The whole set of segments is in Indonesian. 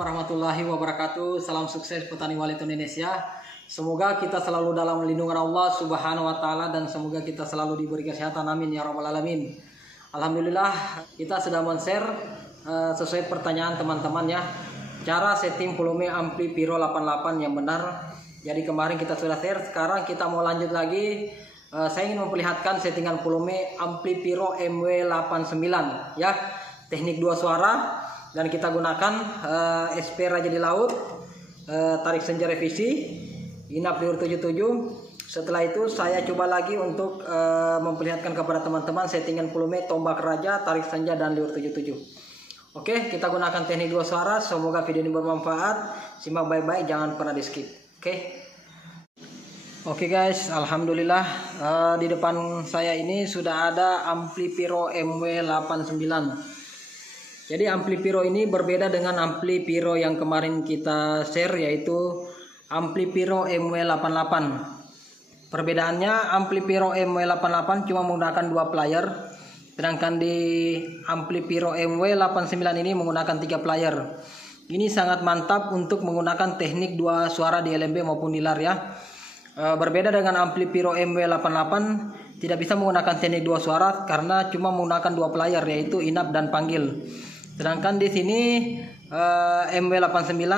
warahmatullahi wabarakatuh. Salam sukses petani walet Indonesia. Semoga kita selalu dalam lindungan Allah Subhanahu wa taala dan semoga kita selalu diberi kesehatan, amin ya rabbal alamin. Alhamdulillah kita sudah men-share sesuai pertanyaan teman-teman ya, cara setting volume ampli Piro 88 yang benar. Jadi kemarin kita sudah share, sekarang kita mau lanjut lagi. Saya ingin memperlihatkan settingan volume ampli Piro MW89 ya, teknik 2 suara. Dan kita gunakan SP Raja di Laut, tarik senja revisi, inap liur 77. Setelah itu saya coba lagi untuk memperlihatkan kepada teman-teman settingan volume tombak raja, tarik senja dan liur 77. Oke, kita gunakan teknik 2 suara. Semoga video ini bermanfaat. Simak baik-baik, jangan pernah di skip. Oke guys, alhamdulillah di depan saya ini sudah ada ampli Piro MW89. Jadi ampli Piro ini berbeda dengan ampli Piro yang kemarin kita share, yaitu ampli Piro MW88. Perbedaannya, ampli Piro MW88 cuma menggunakan 2 player, sedangkan di ampli Piro MW89 ini menggunakan 3 player. Ini sangat mantap untuk menggunakan teknik 2 suara di LMB maupun di LAR ya. Berbeda dengan ampli Piro MW88, tidak bisa menggunakan teknik 2 suara karena cuma menggunakan 2 player, yaitu inap dan panggil. Sedangkan di sini MW89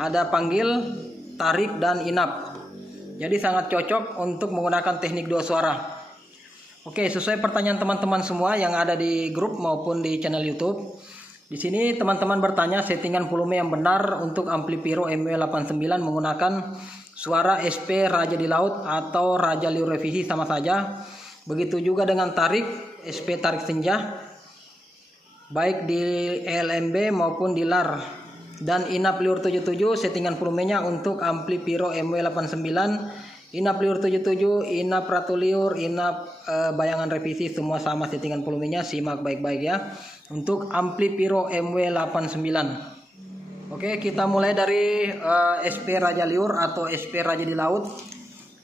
ada panggil, tarik dan inap. Jadi sangat cocok untuk menggunakan teknik 2 suara. Oke, sesuai pertanyaan teman-teman semua yang ada di grup maupun di channel YouTube. Di sini teman-teman bertanya settingan volume yang benar untuk ampli Piro MW89 menggunakan suara SP Raja di Laut atau Raja liur revisi sama saja. Begitu juga dengan tarik SP tarik senja, baik di LMB maupun di LAR. Dan inap liur 77 settingan volumenya untuk ampli Piro MW89, inap liur 77, inap ratu liur, inap bayangan revisi, semua sama settingan volumenya. Simak baik-baik ya untuk ampli Piro MW89. Oke, kita mulai dari SP Raja liur atau SP Raja di Laut.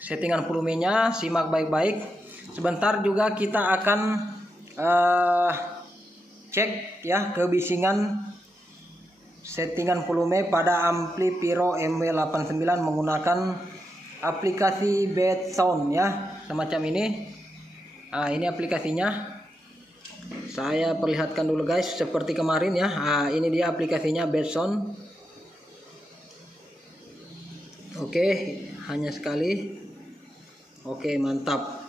Settingan volumenya simak baik-baik. Sebentar juga kita akan cek ya kebisingan settingan volume pada ampli Piro MW89 menggunakan aplikasi Bed Sound ya, semacam ini. Nah, ini aplikasinya. Saya perlihatkan dulu guys, seperti kemarin ya. Ini dia aplikasinya Bed Sound. Oke, hanya sekali. Oke, mantap.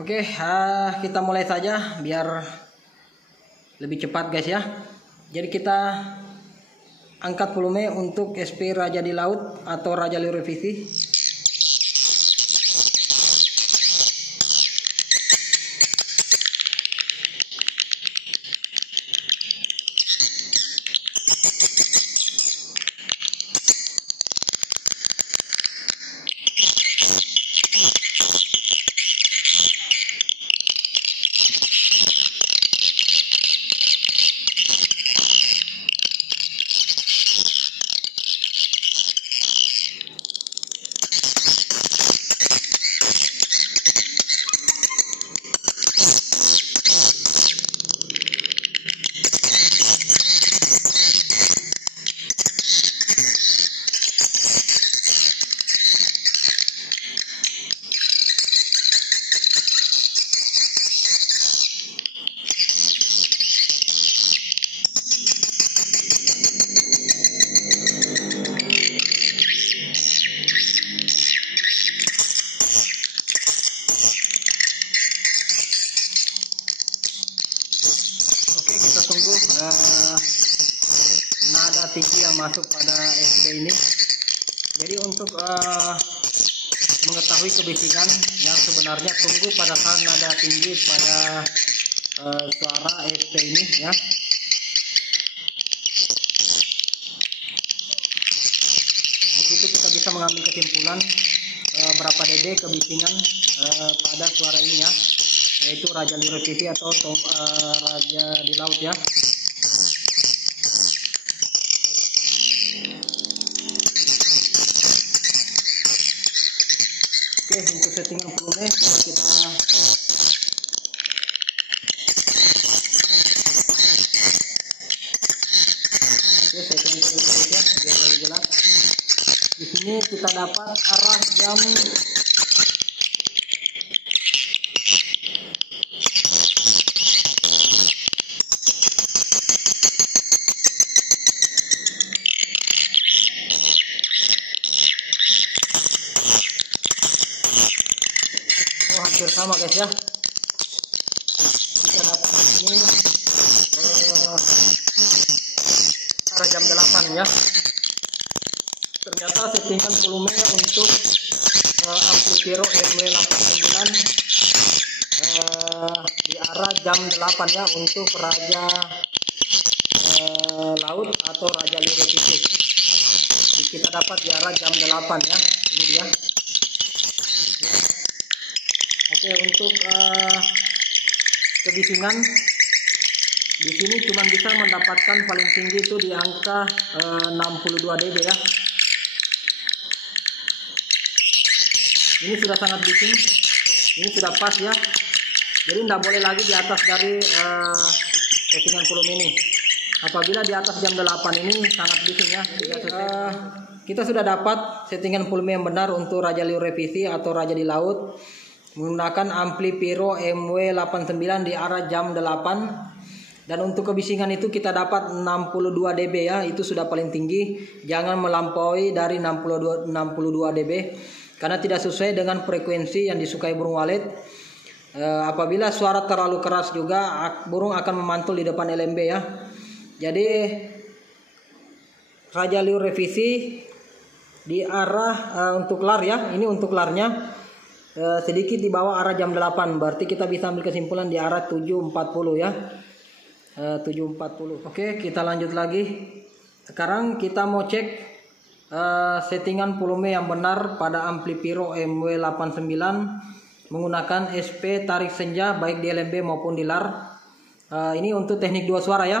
Oke, kita mulai saja biar lebih cepat guys ya. Jadi kita angkat volume untuk SP Raja di Laut atau Raja liur revisi. Nada tinggi yang masuk pada SP ini. Jadi untuk mengetahui kebisingan yang sebenarnya, tunggu pada saat nada tinggi pada suara SP ini ya. Di situ kita bisa mengambil kesimpulan berapa dB kebisingan pada suara ini ya, yaitu Raja liur revisi atau Raja di Laut ya. Oke, untuk settingan volume coba kita kita dapat arah jam hampir sama guys ya. Kita dapat ini arah jam 8 ya. Ternyata settingan volume untuk amplifiro MW89 di arah jam 8 ya, untuk raja laut atau raja liu revisi. Kita dapat di arah jam 8 ya. Ini dia. Oke, untuk kebisingan di sini cuma bisa mendapatkan paling tinggi itu di angka 62 dB ya. Ini sudah sangat bising, ini sudah pas ya. Jadi tidak boleh lagi di atas dari settingan volume ini. Apabila di atas jam 8 ini sangat bising ya. Kita sudah dapat settingan volume yang benar untuk raja liu revisi atau raja di laut menggunakan amplifiro MW89 di arah jam 8. Dan untuk kebisingan itu kita dapat 62 dB ya, itu sudah paling tinggi. Jangan melampaui dari 62 dB karena tidak sesuai dengan frekuensi yang disukai burung walet. Apabila suara terlalu keras juga burung akan memantul di depan LMB ya. Jadi raja liu revisi di arah untuk lar ya, ini untuk larnya sedikit di bawah arah jam 8, berarti kita bisa ambil kesimpulan di arah 7.40 ya. 7.40. Oke, kita lanjut lagi. Sekarang kita mau cek settingan volume yang benar pada amplifiro MW89 menggunakan SP tarik senja baik di LMB maupun di lar. Ini untuk teknik 2 suara ya.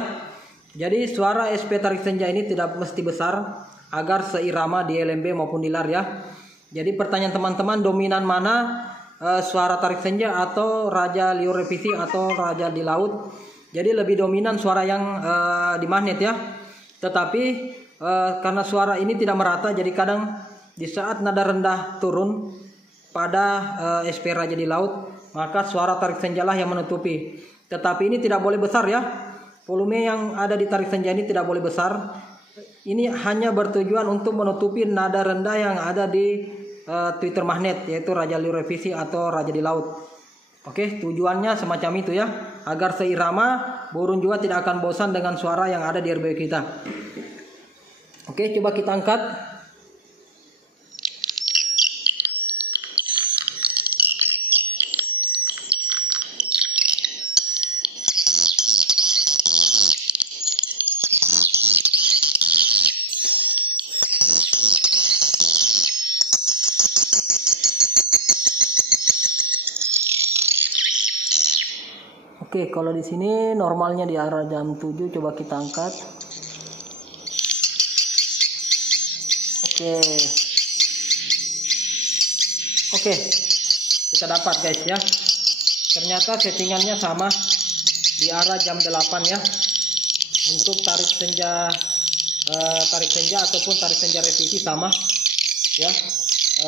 Jadi suara SP tarik senja ini tidak mesti besar agar seirama di LMB maupun di lar ya. Jadi pertanyaan teman-teman, dominan mana suara tarik senja atau raja liu revisi atau raja di laut? Jadi lebih dominan suara yang di magnet ya. Tetapi karena suara ini tidak merata, jadi kadang di saat nada rendah turun pada SP raja di laut, maka suara tarik senja lah yang menutupi. Tetapi ini tidak boleh besar ya. Volume yang ada di tarik senja ini tidak boleh besar. Ini hanya bertujuan untuk menutupi nada rendah yang ada di Twitter magnet, yaitu raja liu revisi atau raja di laut. Oke, tujuannya semacam itu ya, agar seirama, burung juga tidak akan bosan dengan suara yang ada di RBW kita. Oke, coba kita angkat. Oke, kalau di sini normalnya di arah jam 7, coba kita angkat. Oke, kita dapat guys ya. Ternyata settingannya sama di arah jam 8 ya. Untuk tarik senja ataupun tarik senja revisi sama ya.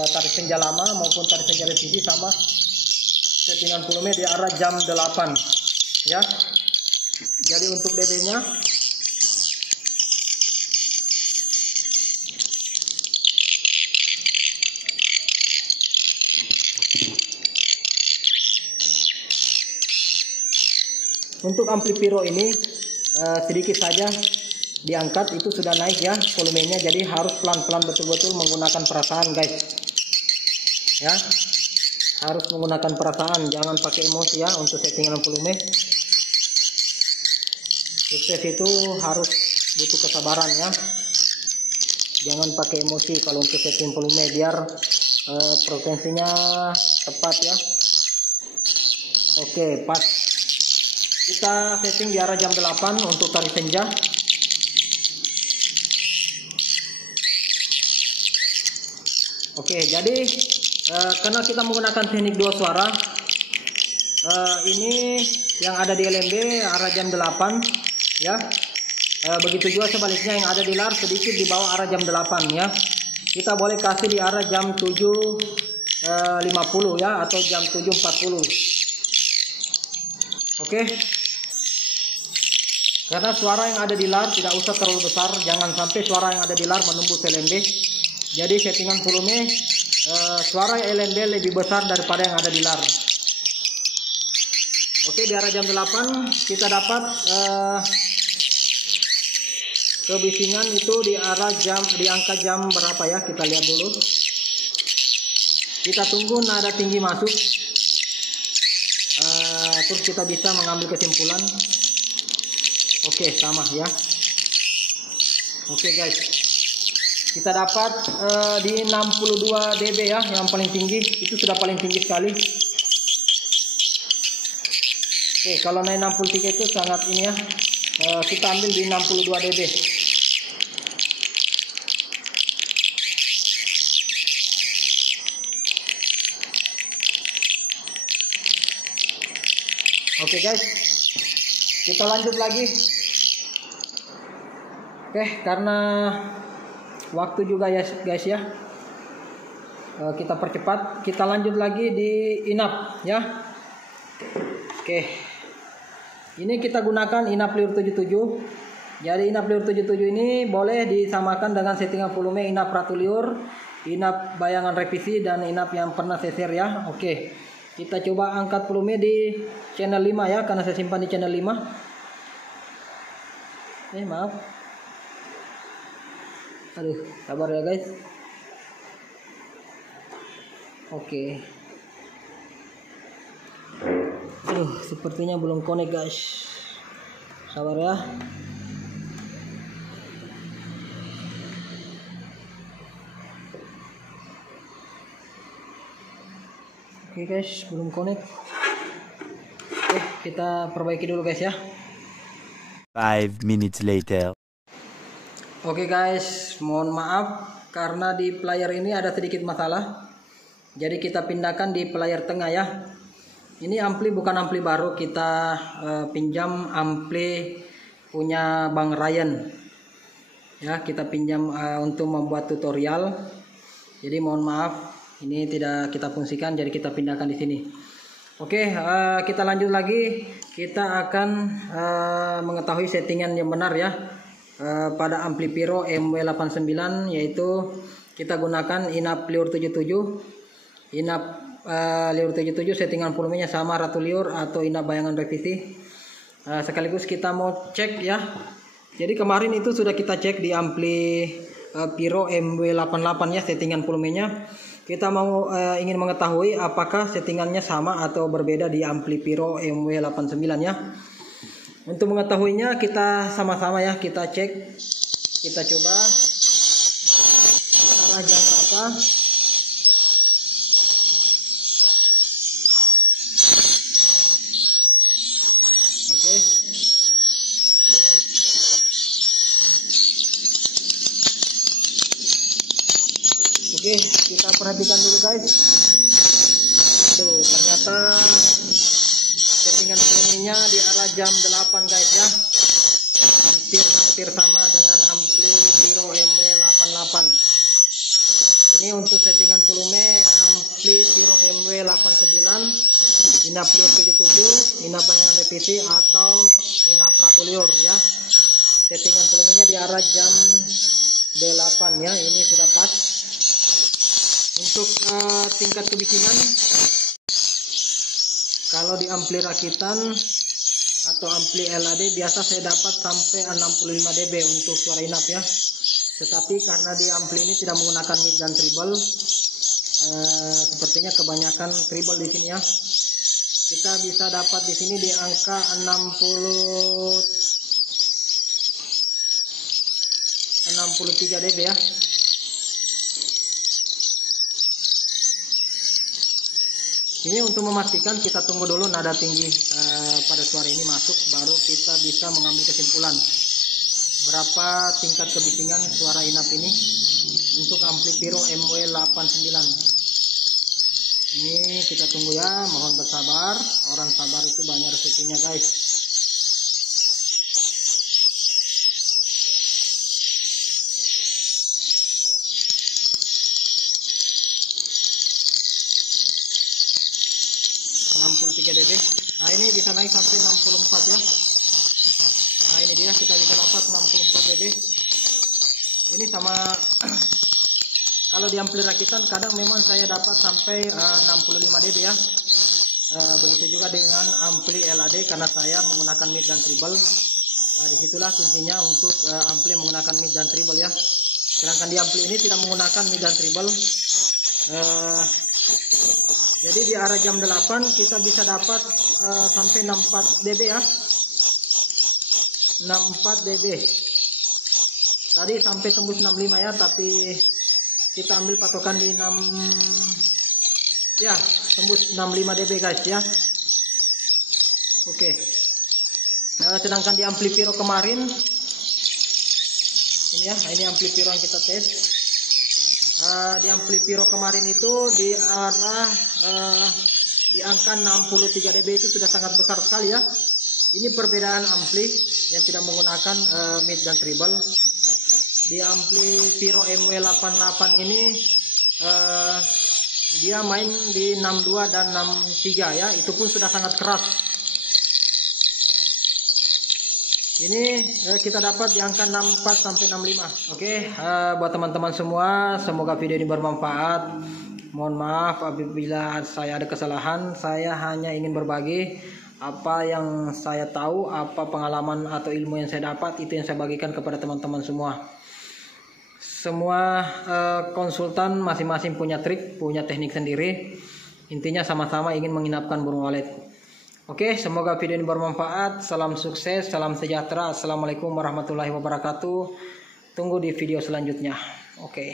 Tarik senja lama maupun tarik senja revisi sama. Settingan volume di arah jam 8 ya. Jadi untuk dB-nya untuk amplifiro ini sedikit saja diangkat itu sudah naik ya volumenya. Jadi harus pelan-pelan betul-betul menggunakan perasaan guys ya. Harus menggunakan perasaan, jangan pakai emosi ya untuk settingan volume. Sukses itu harus butuh kesabaran ya. Jangan pakai emosi kalau untuk setting volume, biar frekuensinya tepat ya. Oke, pas. Kita setting di arah jam 8 untuk tarik senja. Oke, jadi karena kita menggunakan teknik 2 suara, ini yang ada di LMB arah jam 8 ya. Begitu juga sebaliknya yang ada di lar sedikit di bawah arah jam 8 ya. kita boleh kasih di arah jam 7.50 ya, atau jam 7.40. Oke. Karena suara yang ada di lar tidak usah terlalu besar, jangan sampai suara yang ada di lar menembus LNB. Jadi settingan volume suara LNB lebih besar daripada yang ada di lar. Oke, di arah jam 8 kita dapat kebisingan itu di arah jam, di angka jam berapa ya, kita lihat dulu. Kita tunggu nada tinggi masuk, terus kita bisa mengambil kesimpulan. Oke, sama ya. Oke guys, kita dapat di 62 dB ya, yang paling tinggi. Itu sudah paling tinggi sekali. Oke, kalau naik 63 itu sangat ini ya. Kita ambil di 62 dB. Oke guys, kita lanjut lagi. Oke, karena waktu juga ya guys ya, kita percepat. Kita lanjut lagi di inap ya. Oke, ini kita gunakan inap liur 77. Jadi inap liur 77 ini boleh disamakan dengan settingan volume inap ratu liur, inap bayangan revisi, dan inap yang pernah sesir ya. Oke, kita coba angkat volume di channel 5 ya, karena saya simpan di channel 5. Maaf. Aduh, sabar ya guys. Oke. Aduh, sepertinya belum connect guys. Sabar ya. Oke guys, belum connect. Oke, kita perbaiki dulu guys ya. 5 minutes later. Oke guys, mohon maaf karena di player ini ada sedikit masalah. Jadi kita pindahkan di player tengah ya. Ini ampli bukan ampli baru, kita pinjam ampli punya Bang Ryan. Ya, kita pinjam untuk membuat tutorial. Jadi mohon maaf, ini tidak kita fungsikan, jadi kita pindahkan di sini. Oke, kita lanjut lagi. Kita akan mengetahui settingan yang benar ya. Pada ampli Pyro MW89, yaitu kita gunakan inap liur 77. Inap liur 77 settingan volumenya sama ratu liur atau inap bayangan revisi. Sekaligus kita mau cek ya. Jadi kemarin itu sudah kita cek di ampli Pyro MW88 ya, settingan volumenya. Kita mau ingin mengetahui apakah settingannya sama atau berbeda di ampli Pyro MW89 ya. Untuk mengetahuinya kita sama-sama ya, kita cek, kita coba arah jam berapa. Oke. Oke, kita perhatikan dulu guys. Tuh, ternyata settingan volumenya di arah jam 8 guys ya. Hampir sama dengan ampli Pyro MW88. Ini untuk settingan volume ampli Pyro MW89, inap liur 77, inap bayangan revisi atau inap ratu liur ya. Settingan volumenya di arah jam 8 ya. Ini sudah pas. Untuk tingkat kebisingan, kalau di ampli rakitan atau ampli LAD biasa saya dapat sampai 65 dB untuk suara inap ya. Tetapi karena di ampli ini tidak menggunakan mid dan treble, sepertinya kebanyakan treble di sini ya. Kita bisa dapat di sini di angka 63 dB ya. Ini untuk memastikan, kita tunggu dulu nada tinggi pada suara ini masuk, baru kita bisa mengambil kesimpulan berapa tingkat kebisingan suara inap ini untuk ampli Pyro MW89. Ini kita tunggu ya, mohon bersabar. Orang sabar itu banyak rezekinya guys. 63 dB. Nah ini bisa naik sampai 64 ya. Nah ini dia, kita bisa dapat 64 dB. Ini sama kalau di ampli rakitan kadang memang saya dapat sampai 65 dB ya. Begitu juga dengan ampli LAD karena saya menggunakan mid dan treble. Nah, disitulah kuncinya untuk ampli menggunakan mid dan treble ya. Sedangkan di ampli ini tidak menggunakan mid dan treble. Jadi di arah jam 8 kita bisa dapat sampai 64 dB ya. 64 dB. Tadi sampai tembus 65 ya, tapi kita ambil patokan di 6 ya, tembus 65 dB guys ya. Oke. Sedangkan di ampli Piro kemarin ini ya, ini ampli Piro yang kita tes. Di ampli Piro kemarin itu di arah di angka 63 dB itu sudah sangat besar sekali ya. Ini perbedaan ampli yang tidak menggunakan mid dan treble. Di ampli Piro MW88 ini dia main di 62 dan 63 ya, itu pun sudah sangat keras. Ini kita dapat di angka 64 sampai 65. Oke, buat teman-teman semua, semoga video ini bermanfaat. Mohon maaf apabila saya ada kesalahan. Saya hanya ingin berbagi apa yang saya tahu, apa pengalaman atau ilmu yang saya dapat, itu yang saya bagikan kepada teman-teman semua. Semua konsultan masing-masing punya trik, punya teknik sendiri. Intinya sama-sama ingin menginapkan burung walet. Oke, semoga video ini bermanfaat. Salam sukses, salam sejahtera. Assalamualaikum warahmatullahi wabarakatuh. Tunggu di video selanjutnya. Oke.